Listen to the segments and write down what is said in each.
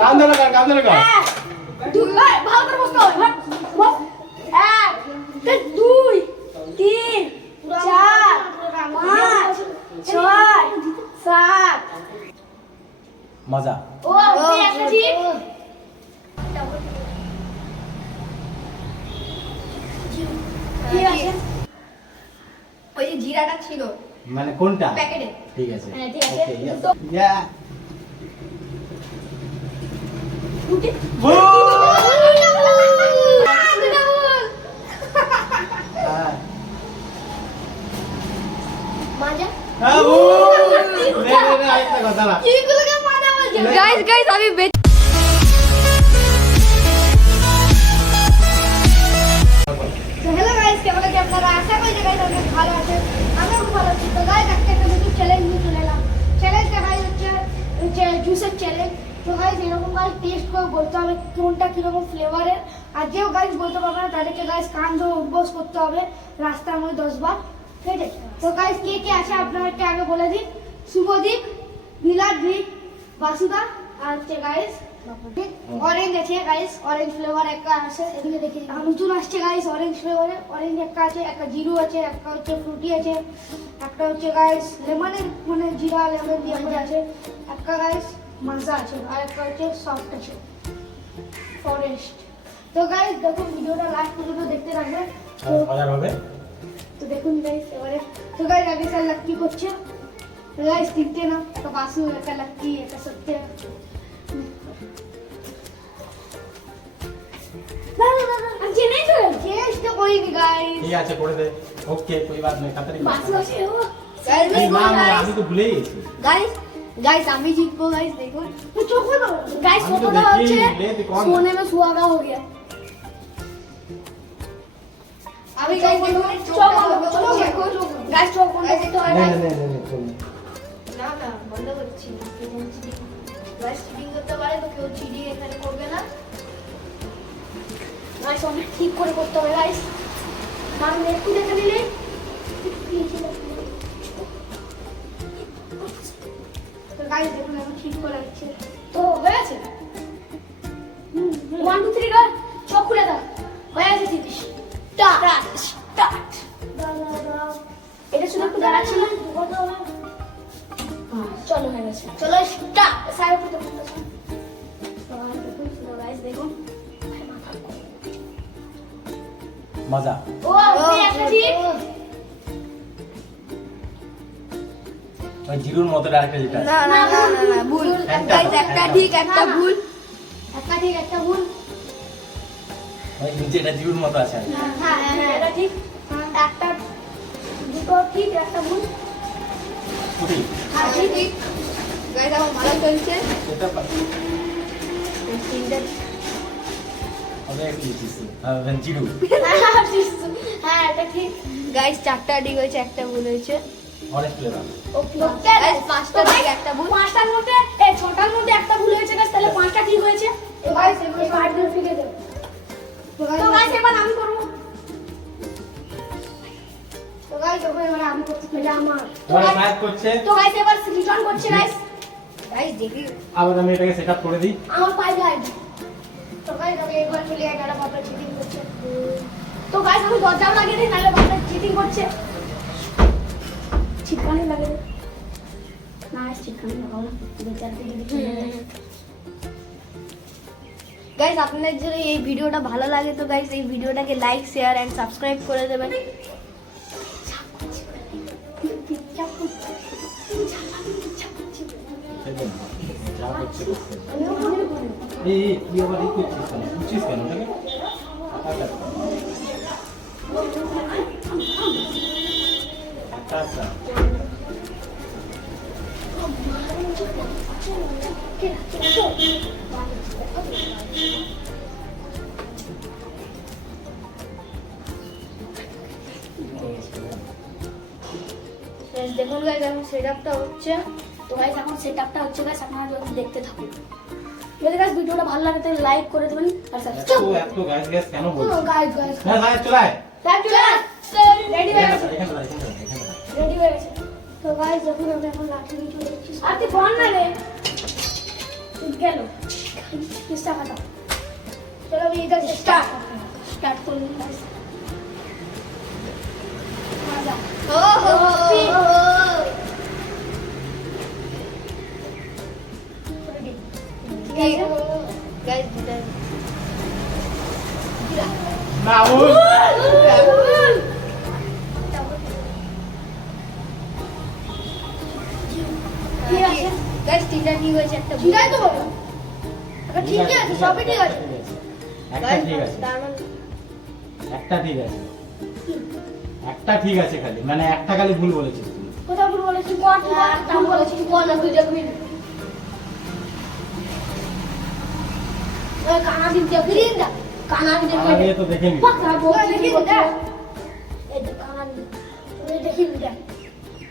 কাম ধরে কর কাম ধরে কর দুই ভালো করে বসতে হবে বস 1 2 3 4 5 6 7 মজা ও এই একটা ঠিক ঠিক আছে ওই যে জিরাটা ছিল মানে কোনটা প্যাকেটে ঠিক আছে হ্যাঁ ঠিক আছে ওকে ইয়া উঠে মাজা गाइस अभी হ্যালো গাইস কেমন আছেন আপনারা আশা করি যে গাইস আপনারা ভালো আছেন আমিও খুব ভালো আছি তো গাইস একটা নতুন চ্যালেঞ্জ নিয়ে চলে এলাম চ্যালেঞ্জটা গাইস হচ্ছে জুসের চ্যালেঞ্জ তো গাইস এরকম গাইস টেস্ট করে বলতে হবে কোনটা কিরকম ফ্লেভারের আর যেও গাইস বলতে পারবে না তাদেরকে গাইস কান ধরে উঠবোস করতে হবে রাস্তার মধ্যে 10 বার ঠিক আছে তো গাইস কে কে আছে আপনাদেরকে আগে বলে দিন শুভদীপ নীলাদ্রি বাসুদা আর হচ্ছে গাইস অরেঞ্জ আছে গাইস অরেঞ্জ ফ্লেভার একটা আছে এদিকে দেখি নতুন আসছে গাইস অরেঞ্জ ফ্লেভারে অরেঞ্জ একটা আছে একটা জিরো আছে একটা হচ্ছে ফ্রুটি আছে একটা হচ্ছে গাইস লেমনের মানে জিরা লেমন দিয়ে করে আছে একটা গাইস মাজা আছে আর একটা হচ্ছে সফট আছে ফরেস্ট তো গাইস দেখুন ভিডিওটা লাস্ট পর্যন্ত দেখতে থাকবেন মজা হবে তো দেখুন গাইস এবারে তো গাইস আগে স্যার লাকি করছে গাইস তিনটে না একটা বাসু একটা লাকি একটা সত্যি না না না না আমি জেনেই তো চেষ্টা করিনি গাইস ঠিক আছে করে দে ওকে कोई बात नहीं তাড়াতাড়ি বাসু আছে ও আমি তো ভুলেই গেছি गाइस আমি জিতবো गाइस देखो तो चौको दो गाइस আমি তো चौको देखी হচ্ছে ले तो कौन सोने में सुहागा हो गया अभी गाइस देखो चौको गाइस चौक बंद करते হয় नहीं गाइस नहीं नहीं चल না না বন্ধ করছি গাইস চিটিং করতে পারে তো কেউ চিটিং এখানে করবে না गाइस অনেক ঠিক করে করতে হবে गाइस আমি একটু দেখে নিলে তো গাইস দেখুন আমি ঠিক করে দিচ্ছি তো হয়ে গেছে 1 2 3 গাইস চোখ খুলে দাও হয়ে গেছে জিনিস স্টার্ট এটা শুধু একটু দাঁড়াচ্ছিল চলো হয়ে গেছে চলো স্টার্ট সাইড করতে বলতেছি তো গাইস দেখুন মজা ও এই একটা ঠিক ওই জিরুর মতো আরেকটা যেটা আছে। না না না না না ভুল গাইস একটা ঠিক একটা ভুল একটা ঠিক একটা ভুল ওই নিচে এটা জিরুর মতো আছে আর কি। হ্যাঁ হ্যাঁ এটা ঠিক একটা দুটো ঠিক একটা ভুল ঠিক হ্যাঁ ঠিক গাইস আমার মারা চলছে এটা তিনটা হবে একটু লিখেছি জিরু হ্যাঁ এটা ঠিক গাইস চারটা ঠিক হয়েছে একটা ভুল হয়েছে অরেঞ্জ ফ্লেভার গাইস পাঁচটা ঠিক একটা ভুল পাঁচটার মধ্যে এই ছটার মধ্যে একটা ভুল হয়েছে গাইস তাহলে পাঁচটা ঠিক হয়েছে গাইস এবার কার্ড দিয়ে ফিরে দাও তো গাইস এবার আমি করব তো গাইস এবার আমি করতে এটা আমার ওরা ম্যাচ করছে তো গাইস এবার রিটার্ন করছে গাইস গাইস দেখি আবার আমি এটাকে সেটআপ করে দিই আমার পাই লাগবে তো গাইস আমি একবার খেলে এটা বাবা চিটিং করছে তো গাইস আমি দরজাও লাগিয়ে দিই নালে বাবা চিটিং করছে চিটকানি লাগে না চিটকানি লাগাও না বেচার দিকে গাইস আপনাদের যদি এই ভিডিওটা ভালো লাগে তো গাইস এই ভিডিওটাকে লাইক শেয়ার এন্ড সাবস্ক্রাইব করে দেবেন যা করছে করছে এই কি আবার এই করছিস কেন বুঝছিস কেন ওটাকে আচ্ছা দেখুন গাইস এখন সেটআপটা হচ্ছে তো গাইস এখন সেটআপটা হচ্ছে গাইস আপনারা যদি দেখতে থাকুন যদি গাইস ভিডিওটা ভালো লাগে তাহলে লাইক করে দেবেন আর সাবস্ক্রাইব এত গাইস গাইস কেন বলছিস গাইস গাইস না গাইস চলাই রেডি হয়ে গেছে এখানে রেডি হয়ে গেছে তো গাইস যখন আমি এখন লাঠি নিয়ে চলে যাচ্ছি আর তুই বল না রে গেল किस्सा खत्म चलो अभी इधर से स्टार्ट कर लो मजा রাহুল গাইস তিনটা ঠিক হয়েছে একটা জিরাই তো বলো এটা ঠিক আছে সবই ঠিক আছে একটা ঠিক আছে একটা ঠিক আছে একটা ঠিক আছে খালি মানে একটা খালি ভুল বলেছিস তুই কোথা ভুল বলেছি কোয়াট নাম বলেছি কোন না তুই দেখবি ওই কানা দিন দিয়ে ফিরিয়ে দা কানা দিন আমার দিয়ে তো দেখে নি পাকা বল দেখি দা এই যে কানা দিন তুই দেখি দা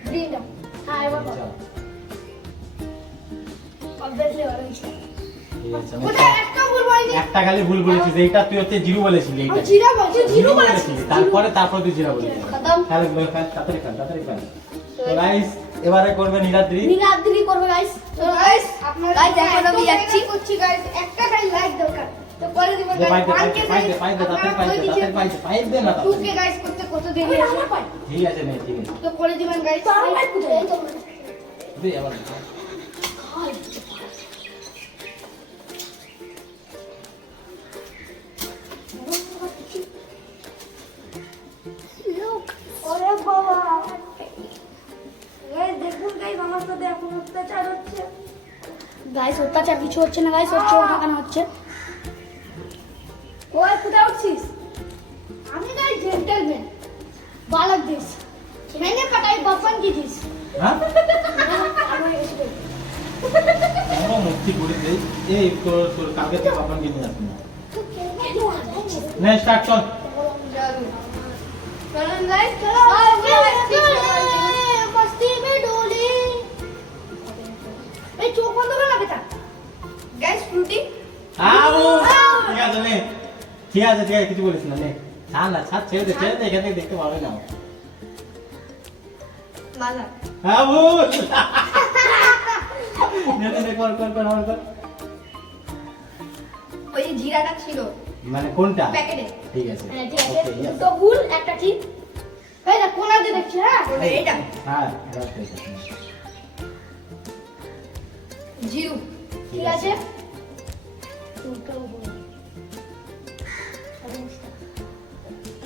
ফিরিয়ে দা হ্যাঁ এবার বল অবভিয়াসলি ভালো হয়েছে ঠিক আছে কোথায় একটা ভুল বলেছি একটা খালি ভুল বলেছিস এইটা তুই হচ্ছে জিরো বলেছিলি এইটা জিরা বলছি জিরো বলেছি তারপরে তুই জিরো বলেছিস খতম তাহলে তাড়াতাড়ি খান তো গাইস এবারে করবে নীলাদ্রি নীলাদ্রি করবে গাইস তো গাইস আপনারা গাইস এখন আমি যাচ্ছি করছি গাইস একটা খালি লাইক দরকার তো করে দিবেন গাইস পাইপ দে না টুকে গাইস করতে কত দেরি আছে ঠিক আছে নে ঠিক আছে তো করে দিবেন গাইস দে আবার ওরে বাবা গাইস দেখুন গাইস আমার সাথে এখন অত্যাচার হচ্ছে গাইস অত্যাচার কিছু হচ্ছে না গাইস হচ্ছে ঢাকানো হচ্ছে ওই কোথায় উঠছিস আমি গাইস জেন্টলম্যান बालक देश मैंने पटाई बफन की थी হ্যাঁ আমরা মুক্তি করে দেই এই তোর কালকে তো পাপন কিনে আসবি না নে স্টার্ট কর चलो गाइस चलो मस्ती में डोली ए चोक बंद कर ना बेटा गाइस फ्रूटी আও ঠিক আছে নে ঠিক আছে কিছু বলিস না নে ছাড় ছেড়ে দে এখান থেকে দেখতে পাবে না माला হ্যাঁ ভুল নে কর ওই যে জিরাটা ছিল মানে কোনটা প্যাকেটে ঠিক আছে হ্যাঁ ঠিক আছে ওকে দুটো ভুল একটা ঠিক এই না কোনা দিয়ে দেখছি হ্যাঁ এটা হ্যাঁ জিরো ঠিক আছে দুটো ভুল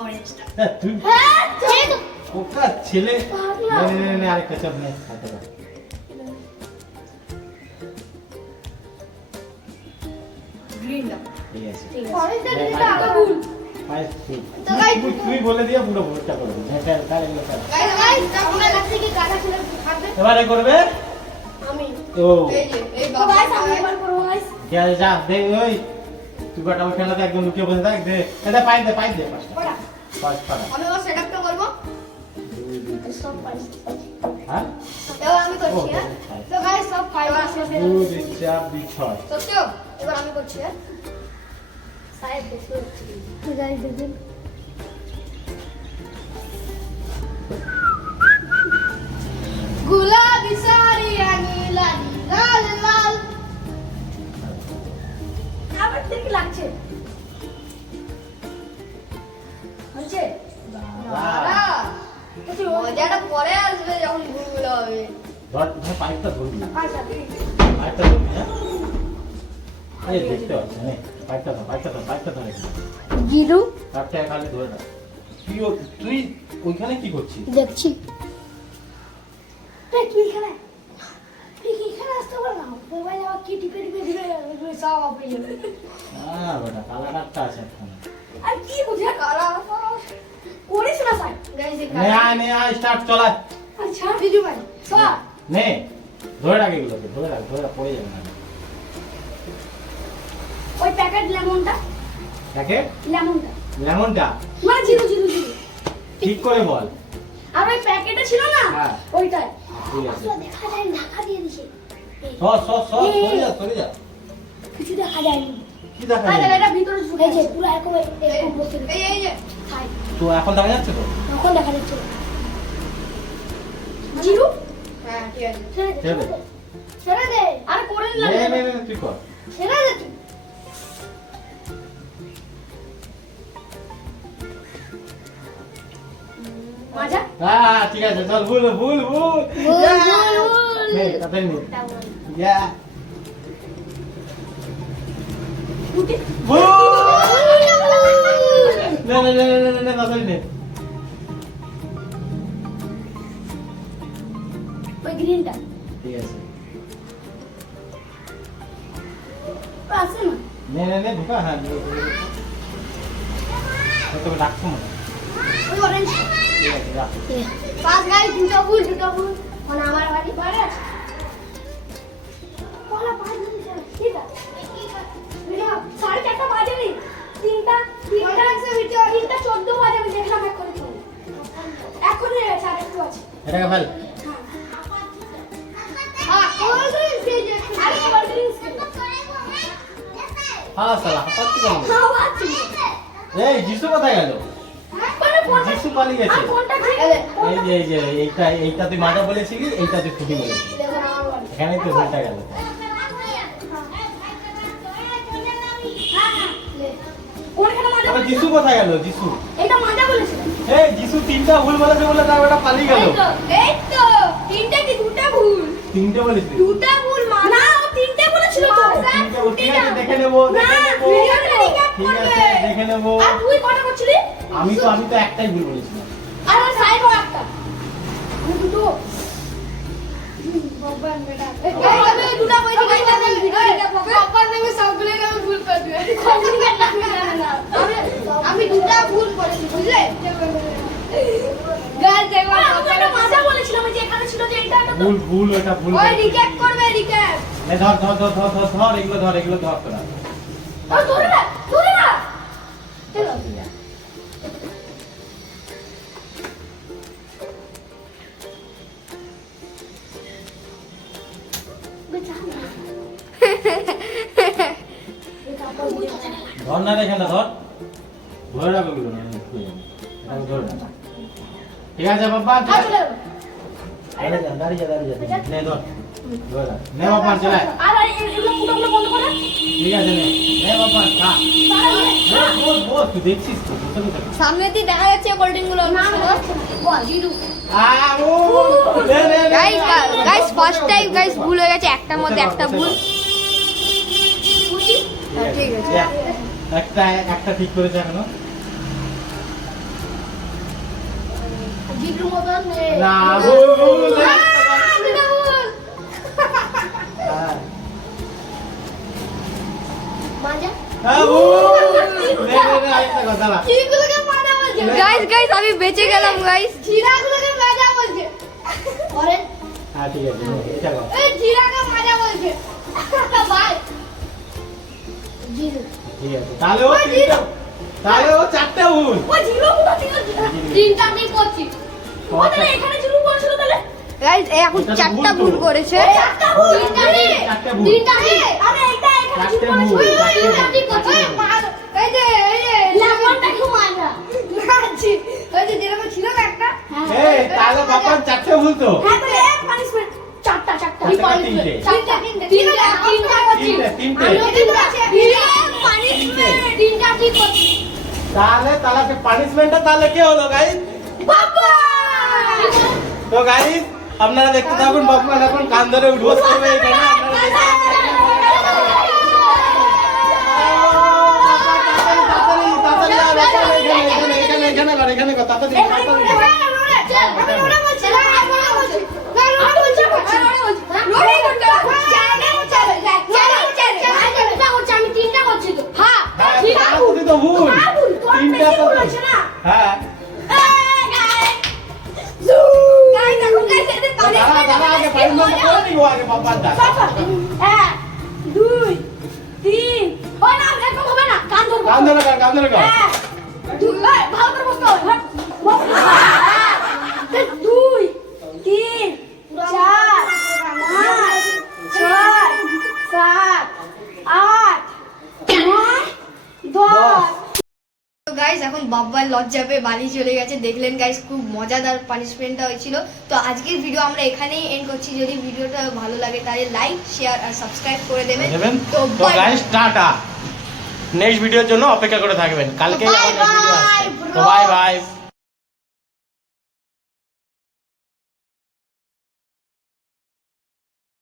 অরেঞ্জটা তুই হ্যাঁ ঠিক ওকা ছেলে নে আরেকটা চাপ নে হাতে কর গ্রিনটা ঠিক আছে ঠিক আছে অরেঞ্জটা গ্রিনটা আগে ভুল তো গাইস তুই বলে দিয়া পুরো ভোটটা করে দে হ্যাঁ তাহলে গাইস আপনার লাগছে কি কাটা ছিল খাবে এবারে করবে আমি ও এই তো গাইস আমি এবার করব গাইস ঠিক আছে যা দে ওই তুই গোটা ওখানে একদম লুকিয়ে বসে থাক দে এটা পাইপ দে পড়া পাঁচটা আমি ওর সেটআপটা করব সব পাইস হ্যাঁ এবার আমি করছি হ্যাঁ তো গাইস সব ফাইবার আসবে 2 3 4 5 6 সত্য এবার আমি করছি হ্যাঁ সাহেব দেখো গাইস দেখুন गुलाबी साड़ी आणि लाल लाल लाल আবার ঠিক লাগছে হচ্ছে বাবা মজাটা পরে আসবে যখন ভুলগুলো হবে ধর পাইপটা ধরবি আচ্ছা পাইপটা ধরবি হ্যাঁ এই দেখতে পাচ্ছি নে পাইপটা ধরে জিরো পাইপটা খালি ধরে রাখ তুই ওইখানে কি করছিস দেখছি তুই এখানে আসতে পারো না মোবাইল আবার কি টিপে দিবে সব অফ হয়ে যাবে হ্যাঁ বেটা কালা কাটটা আছে এখন আর কি বুঝে কালা করিস না ভাই গাইস নে স্টার্ট চলা আচ্ছা দিদি ভাই সব নে ধরে রাখ এগুলোকে ধরে রাখ পড়ে যাবে না ওই প্যাকেট লেমনটা প্যাকেট লেমনটা লেমনটা না জিরো ঠিক করে বল আর ওই প্যাকেটে ছিল না হ্যাঁ। ওইটাই ঠিক আছে দেখা যায় ঢাকা দিয়ে দিছে সরে যা কিছু দেখা যায়নি কি দেখা আরে যায় এটা ভিতরে ঢুকে আছে পুরো এরকম বসে এই যে হাই তো এখন দেখা যাচ্ছে তো তখন দেখা যাচ্ছে জিরো হ্যাঁ ঠিক আছে ছেড়ে দে। ছেড়ে দে আর করে নে তুই কর ছেড়ে দে মাজা হ্যাঁ ঠিক আছে চল ভুল ভুল ভুল নে তাড়াতাড়ি নে ইয়া ফুটি ভুল নে নে নে নে নে তাড়াতাড়ি নে ওই গ্রিনটা ঠিক আছে আছে না নে নে নে ঢোকা হ্যাঁ তোকে ডাকছো মনে ওই অরেঞ্জ ঠিক আছে যা পাঁচ গাই দুটো ফুল মানে আমার বাড়ি বাইরে আছে বলা 5 মিনিট ঠিক আছে বিনা 4:30 বাজে নি 3টা 14 বাজে আমি দেখলাম এখন একটু আছে এটাকে ফেল হ্যাঁ কোল্ড ড্রিঙ্কস এই যে আরে কোল্ড ড্রিঙ্কস হ্যাঁ সালা হাঁপাচ্ছি কেন খাওয়া আছে এই যিশু কোথায় গেল মানে কোনটা যিশু পালিয়ে গেছে আর কোনটা ঠিক এই যে এইটা তুই মাজা বলেছিলি এইটা তুই ফুটি বলেছিলি দেখো আমার বাড়ি এখানেই তো ভুলটা গেল কোনখানে মাজা আবার যিশু কোথায় গেল যিশু এটা মাজা বলেছিল এই যিশু তিনটা ভুল বলেছে বলে তার ওটা পালিয়ে গেল এই তো তিনটা কি দুটো ভুল তিনটে বলেছিলি দুটো ভুল না ও তিনটে বলেছিল তো তিনটে ভুল, ঠিক আছে দেখে নেবো দেখে নেবো ভিডিওটা রিক্যাপ ঠিক করবে আছে দেখে নেবো আর তুই কটা করছিলি আমি তো একটাই ভুল বলেছিলাম আর ওই সাইডও একটা আমি দুটো ভগবান বেটা এই আমি দুটো বইছি গাইস আমি ভিডিও রিক্যাপ হবে ভগবান নেমে সবগুলো আমি ভুল করে দিবে কমিউনিকেট না না না আমি দুটো ভুল করেছি বুঝলে গাল দেখো আমি একটা মাজা বলেছিলাম যে এখানে ছিল যে এটা একটা ভুল ভুল ওটা ভুল ওই রিক্যাপ করবে রিক্যাপ এই ধর ধর ধর ধর ধর ধর এগুলো ধর তোরা ও ধরে না চলো ধর না দেখে না ধর ধরে রাখো এগুলো না এটাকে ধরে রাখ ঠিক আছে বাবা দাঁড়িয়ে যা নে ধর ধরে রাখ নে বাবা চলে আর এগুলো ফুটাগুলো বন্ধ করে ঠিক আছে নে বাবা খা বল তুই দেখছিস তো বুঝতে পারছিস সামনেতেই দেখা যাচ্ছে কোল্ড ড্রিঙ্ক গুলো না বল জিরু গাইস ফার্স্ট টাইম গাইস ভুল হয়ে গেছে একটার মধ্যে একটা ভুল ফুটি ঠিক আছে একটা ঠিক করেছে এখনো জিরুর মতন না ভুল ভুল হ্যাঁ। মাজা হ্যাঁ ভুল নে আরেকটা কথা না চিগুলোকে মাজা বলছে গাইস আমি বেঁচে গেলাম গাইস জিরাগুলোকে মাজা বলছে অরেঞ্জ হ্যাঁ ঠিক আছে চলো এই জিরাকে মাজা বলছে ভাই জিরু ঠিক আছে তাহলে ও চারটা ভুল ও জিরু কোথা থেকে তিনটা ঠিক করছি ও তাহলে এখানে জিরু বলছিল তাহলে গাইস এখন এটা তো চারটা ভুল ভুল তো। করেছে চারটা ভুল তিনটা ঠিক চারটা ভুল। তিনটা ঠিক আরে এইটা এখানে জিরু চারটে ভুল, বলেছিল চারটে তিনটা ভুল। ঠিক করছে এই যে লাফানটা কি মাজা নাচি ওই যে যেরকম ছিল না একটা এই তাহলে বাবা চারটে ভুল তো হ্যাঁ তাহলে এক পানিশমেন্ট চারটা চারটা না তিনটে? তিনটা তিনটা তিনটা করছি তিনটে আমি ঠিক আছে পানিশমেন্ট তিনটা ঠিক করছি তাহলে পানিশমেন্টটা তাহলে কে হলো গাইস বাবা তো গাইস আপনারা দেখতে থাকুন বাপমান এখন কান ধরে উঠবস করবে এখানে আপনারা দেখতে এখানে তাড়াতাড়ি আমি তিনটা করছি তো হ্যাঁ তো ভুল তিনটা তো হ্যাঁ দাঁড়া আগে পানিশমেন্ট করে নিব আগে বাপমান দা এক দুই তিন ও না এরকম হবে না কান ধরবো কান ধরে কর এক দুই ভালো করে বসতে হবে দুই তিন চার পাঁচ ছয় সাত আট নয় দশ তো গাইস এখন বাব্বার লজ্জা পেয়ে বাড়ি চলে গেছে দেখলেন গাইস খুব মজাদার পানিশমেন্টটা হয়েছিল তো আজকের ভিডিও আমরা এখানেই এন্ড করছি যদি ভিডিওটা ভালো লাগে তাহলে লাইক শেয়ার আর সাবস্ক্রাইব করে দেবেন তো bye. গাইস টাটা নেক্সট ভিডিওর জন্য অপেক্ষা করে থাকবেন কালকে Bye আমাদের ভিডিও bye, আসছে তো bro. Bye bye